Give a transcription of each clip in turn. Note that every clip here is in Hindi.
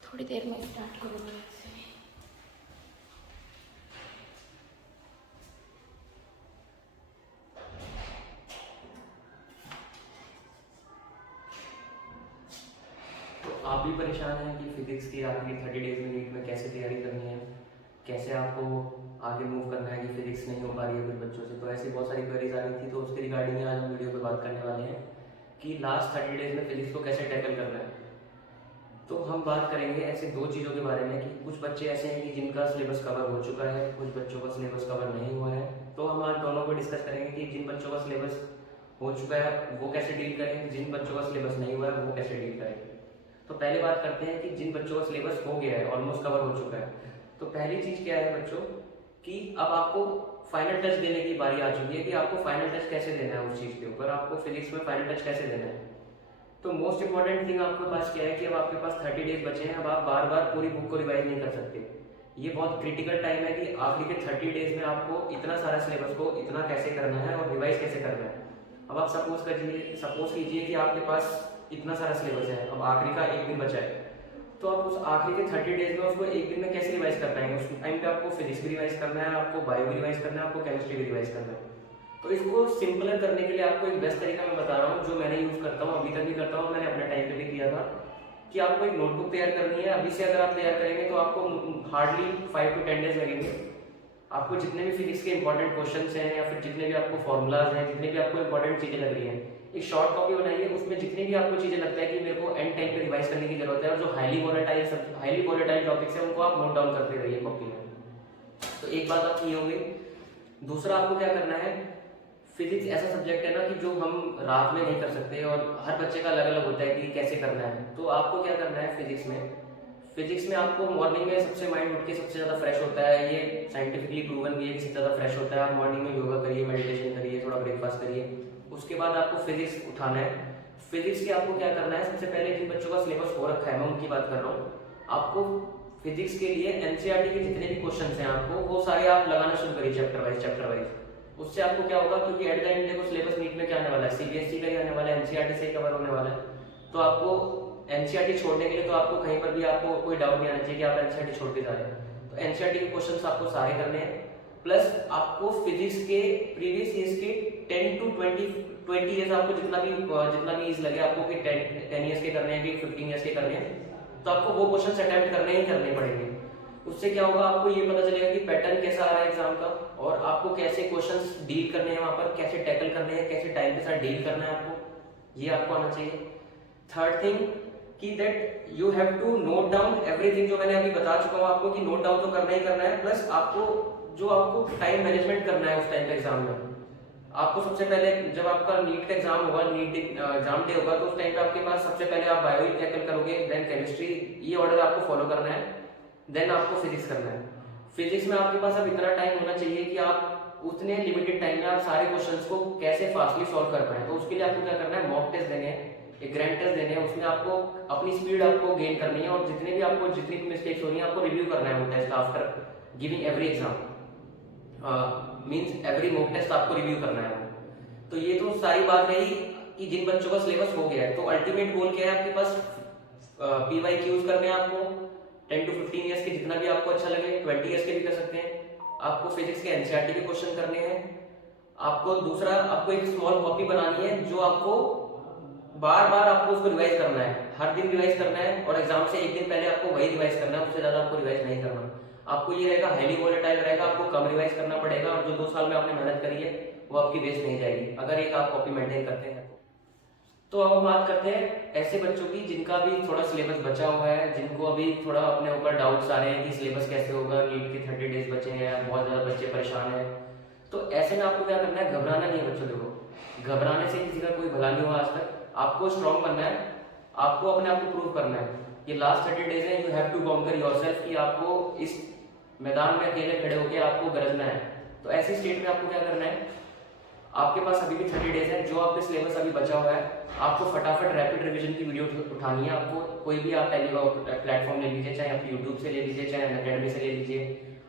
थोड़ी देर में स्टार्ट करूँगी। तो आप भी परेशान हैं कि फिजिक्स की आखिरी 30 डेज में नीट में कैसे तैयारी करनी है, कैसे आपको आगे मूव करना है कि फिजिक्स नहीं हो पा रही है कुछ बच्चों से। तो ऐसी बहुत सारी क्वेरीज आ रही थी, तो उसके रिगार्डिंग आज हम वीडियो पे बात करने वाले हैं कि लास्ट 30 डेज में फिजिक्स को कैसे टैकल करना है। तो हम बात करेंगे ऐसे दो चीज़ों के बारे में कि कुछ बच्चे ऐसे हैं कि जिनका सिलेबस कवर हो चुका है, कुछ बच्चों का सिलेबस कवर नहीं हुआ है। तो हम आज दोनों को डिस्कस करेंगे कि जिन बच्चों का सिलेबस हो चुका है वो कैसे डील करें, जिन बच्चों का सिलेबस नहीं हुआ है वो कैसे डील करें। तो पहले बात करते हैं कि जिन बच्चों का सिलेबस हो गया है, ऑलमोस्ट कवर हो चुका है, तो पहली चीज़ क्या है बच्चों कि अब आपको फाइनल टच देने की बारी आ चुकी है कि आपको फाइनल टच कैसे देना है उस चीज़ के ऊपर, आपको फिजिक्स में फाइनल टच कैसे देना है। तो मोस्ट इंपॉर्टेंट थिंग आपके पास क्या है कि अब आपके पास 30 डेज बचे हैं। अब आप बार बार पूरी बुक को रिवाइज नहीं कर सकते। ये बहुत क्रिटिकल टाइम है कि आखिरी के 30 डेज में आपको इतना सारा सिलेबस को इतना कैसे करना है और रिवाइज कैसे करना है। अब आप सपोज कीजिए कि आपके पास इतना सारा सिलेबस है, अब आखिरी का एक दिन बचा है, तो आप उस आखिरी के 30 डेज में उसको एक दिन में कैसे रिवाइज कर पाएंगे। उस टाइम पे आपको फिजिक्स भी रिवाइज करना है, आपको बायो भी रिवाइज करना है, आपको केमिस्ट्री भी रिवाइज करना है। तो इसको सिंपलर करने के लिए आपको एक बेस्ट तरीका मैं बता रहा हूँ जो मैंने यूज़ करता हूँ, अभी तक भी करता हूँ, मैंने अपने टाइम पे भी किया था कि आपको एक नोटबुक तैयार करनी है। अभी से अगर आप तैयार करेंगे तो आपको हार्डली 5 to 10 डेज लगेंगे। आपको जितने भी फिजिक्स के इंपॉर्टेंट क्वेश्चन हैं या फिर जितने भी आपको फॉर्मूलाज हैं, जितने भी आपको इंपॉर्टेंट चीज़ें लग रही हैं, एक शॉर्ट कॉपी बनाइए। उसमें जितनी भी आपको चीज़ें लगता है कि मेरे को एंड टाइम पे रिवाइज करने की जरूरत है और जो हाईली वोलेटाइल टॉपिक्स हैं उनको आप नोट डाउन करते रहिए कॉपी में। तो एक बात आपकी ये हो गई। दूसरा आपको क्या करना है, फिजिक्स ऐसा सब्जेक्ट है ना कि जो हम रात में नहीं कर सकते और हर बच्चे का अलग अलग होता है कि कैसे करना है। तो आपको क्या करना है फिजिक्स में आपको मॉर्निंग में सबसे माइंड उठ के सबसे ज़्यादा फ्रेश होता है। ये साइंटिफिकली प्रूवन भी है कि सबसे ज़्यादा फ्रेश होता है। आप मॉर्निंग में योगा करिए, मेडिटेशन करिए, थोड़ा ब्रेकफास्ट करिए, उसके बाद आपको फिजिक्स उठाना है। फिजिक्स के आपको क्या करना है, सबसे पहले जिन बच्चों का सिलेबस हो रखा है मैं उनकी बात कर रहा हूँ। आपको फिजिक्स के लिए एनसीईआरटी के जितने भी क्वेश्चन हैं आपको वो सारे आप लगाना शुरू करिए चैप्टर वाइज। उससे आपको क्या होगा, क्योंकि एट द एंड देखो सिलेबस नीट में क्या आने वाला है, सीबीएसई का ही आने वाला है, एनसीईआरटी से ही कवर होने वाला है। तो आपको एनसीईआरटी छोड़ने के लिए तो आपको कहीं पर भी आपको कोई डाउट नहीं आना चाहिए कि आप एनसीईआरटी छोड़ के जा रहे हैं। तो एनसीईआरटी के क्वेश्चंस आपको सारे करने हैं। प्लस आपको फिजिक्स के प्रीवियस ईयर्स के 10 to 20 ईयर्स आपको जितना भी ईज लगे आपको कि 10 ईयर्स के करने हैं कि 15 ईयर्स के करने हैं, तो आपको वो क्वेश्चन अटेम्प्ट करने ही करने पड़ेंगे। उससे क्या होगा, आपको ये पता चलेगा कि पैटर्न कैसा आ रहा है एग्जाम का और आपको कैसे क्वेश्चंस डील करने हैं, वहां पर कैसे टैकल करने हैं, कैसे टाइम के साथ डील करना है आपको, ये आपको आना चाहिए। थर्ड थिंग कि that you have to note down everything, जो मैंने अभी बता चुका हूँ आपको कि नोट डाउन तो करना ही करना है। प्लस आपको टाइम मैनेजमेंट करना है उस टाइम पे एग्जाम में। आपको सबसे पहले जब आपका नीट का एग्जाम होगा, नीट एग्जाम डे होगा, तो उस टाइम पे आपके पास सबसे पहले आप बायो ही टैकल करोगे, देन केमिस्ट्री, ये ऑर्डर आपको फॉलो करना है, देन आपको फिजिक्स करना है। फिजिक्स में आपके पास अब इतना टाइम होना चाहिए कि आप उतने लिमिटेड टाइम में आप सारे क्वेश्चंस को कैसे फास्टली सॉल्व कर पाए। तो उसके लिए आपको क्या करना है, मॉक टेस्ट देने हैं, एक ग्रैंड टेस्ट देने हैं, उसमें आपको अपनी स्पीड आपको गेन करनी है और जितनी भी मिस्टेक्स हो रही है आपको रिव्यू करना है वो test after giving every exam, means every mock test आपको रिव्यू करना है। तो ये तो सारी बात रही कि जिन बच्चों का सिलेबस हो गया है। तो अल्टीमेट गोल क्या है आपके पास, PYQs करने हैं आपको 10 to 15 ईयर्स के, जितना भी आपको अच्छा लगे, 20 ईयर्स के भी कर सकते हैं। आपको फिजिक्स के एनसीईआरटी के क्वेश्चन करने हैं। आपको दूसरा, आपको एक स्मॉल कॉपी बनानी है जो आपको बार बार आपको उसको रिवाइज करना है, हर दिन रिवाइज करना है और एग्जाम से एक दिन पहले आपको वही रिवाइज करना है, उससे ज्यादा आपको रिवाइज नहीं करना। आपको ये रहेगा हाईली वोलेटाइल रहेगा, आपको कम रिवाइज करना पड़ेगा और जो 2 साल में आपने मेहनत करी है वो आपकी वेस्ट नहीं जाएगी अगर एक आप कॉपी मेंटेन करते हैं। तो अब हम बात करते हैं ऐसे बच्चों की जिनका भी थोड़ा सिलेबस बचा हुआ है, जिनको अभी थोड़ा अपने ऊपर डाउट्स आ रहे हैं कि सिलेबस कैसे होगा, नीट के 30 डेज बचे हैं, बहुत ज़्यादा बच्चे परेशान हैं। तो ऐसे में आपको क्या करना है, घबराना नहीं है बच्चों। देखो घबराने से किसी का कोई भला नहीं हुआ आज तक। आपको स्ट्रॉन्ग बनना है, आपको अपने आप को प्रूव करना है। ये लास्ट 30 डेज है, you have to conquer yourself कि आपको इस मैदान में अकेले खड़े होकर आपको गरजना है। तो ऐसी स्टेट में आपको क्या करना है, आपके पास अभी भी 30 डेज है, जो आपके सिलेबस अभी बचा हुआ है आपको फटाफट रैपिड रिवीजन की वीडियो उठानी है। आपको कोई भी आप प्लेटफॉर्म ले लीजिए, चाहे आप यूट्यूब से ले लीजिए, चाहे अकेडमी से ले लीजिए,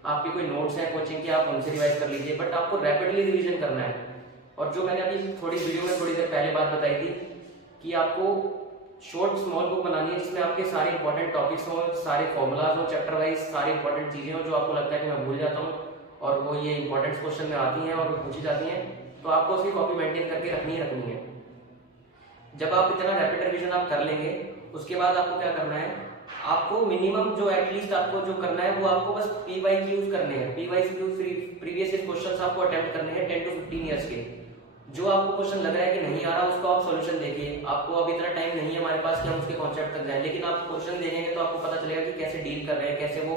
आपके कोई नोट्स हैं कोचिंग के आप उनसे रिवाइज कर लीजिए, बट आपको रैपिडली रिवीजन करना है। और जो मैंने अभी थोड़ी वीडियो में थोड़ी देर पहले बात बताई थी कि आपको शॉर्ट स्मॉल बुक बनानी है जिसमें आपके सारे इंपॉर्टेंट टॉपिक्स हो, सारे फॉर्मूलाज हो, चैप्टर वाइज सारी इंपॉर्टेंट चीजें हो जो आपको लगता है कि मैं भूल जाता हूँ और वो ये इंपॉर्टेंट क्वेश्चन में आती हैं और पूछी जाती हैं, तो आपको उसकी कॉपी मेंटेन करके रखनी है। जब आप इतना रैपिड रिवीजन आप कर लेंगे, उसके बाद आपको क्या करना है, आपको मिनिमम जो एटलीस्ट आपको जो करना है वो आपको बस PYQs करने हैं। PYQs प्रीवियस क्वेश्चंस आपको अटेम्प्ट करने हैं 10 to 15 इयर्स के। जो आपको क्वेश्चन लग रहा है कि नहीं आ रहा, उसको आप सॉल्यूशन देखिए। आपको अभी इतना टाइम नहीं है हमारे पास कि हम उसके कॉन्सेप्ट तक जाएं, लेकिन आप क्वेश्चन देखेंगे तो आपको पता चलेगा कि कैसे डील कर रहे हैं, कैसे वो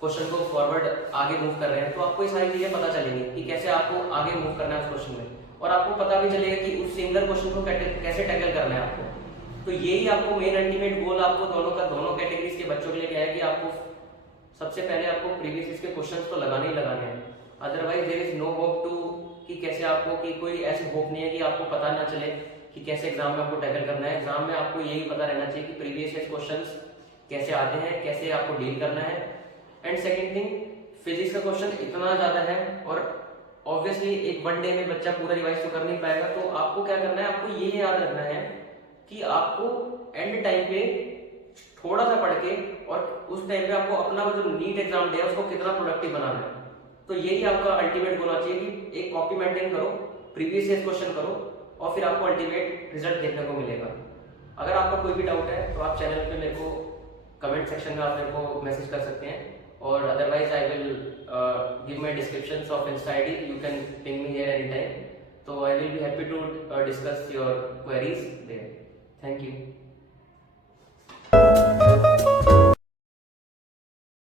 क्वेश्चन को फॉरवर्ड आगे मूव कर रहे हैं। तो आपको ये सारी चीजें पता चलेंगी कि कैसे आपको आगे मूव करना है उस क्वेश्चन में, और आपको पता भी चलेगा कि उस सिंगल क्वेश्चन को कैसे टैकल करना है आपको। तो यही आपको मेन अल्टीमेट गोल आपको दोनों कैटेगरीज के बच्चों के लिए क्या है कि आपको सबसे पहले आपको प्रीवियस ईयर के क्वेश्चंस तो लगाने ही लगाने हैं। Otherwise there is no hope to कि कैसे आपको कि कोई ऐसी होप नहीं है कि आपको पता ना चले कि कैसे एग्जाम में आपको टैकल करना है। एग्जाम में आपको यही पता रहना चाहिए कि प्रीवियस ईयर क्वेश्चंस कैसे आते हैं, कैसे आपको डील करना है। एंड सेकेंड थिंग, फिजिक्स का क्वेश्चन इतना ज्यादा है और ऑब्वियसली एक वन डे में बच्चा पूरा रिवाइज तो कर नहीं पाएगा। तो आपको क्या करना है, आपको ये याद रखना है कि आपको एंड टाइम पे थोड़ा सा पढ़ के और उस टाइम पे आपको अपना वो जो नीट एग्जाम डे है उसको कितना प्रोडक्टिव बनाना है। तो यही आपका अल्टीमेट गोल होना चाहिए कि एक कॉपी मेंटेन करो, प्रीवियस ईयर क्वेश्चन करो और फिर आपको अल्टीमेट रिजल्ट देखने को मिलेगा। अगर आपका कोई भी डाउट है तो आप चैनल पे मेरे को कमेंट सेक्शन में आप मेरे को मैसेज कर सकते हैं, और otherwise I will give my description of Insta ID, you can ping me here any time. So I will be happy to discuss your queries there. Thank you.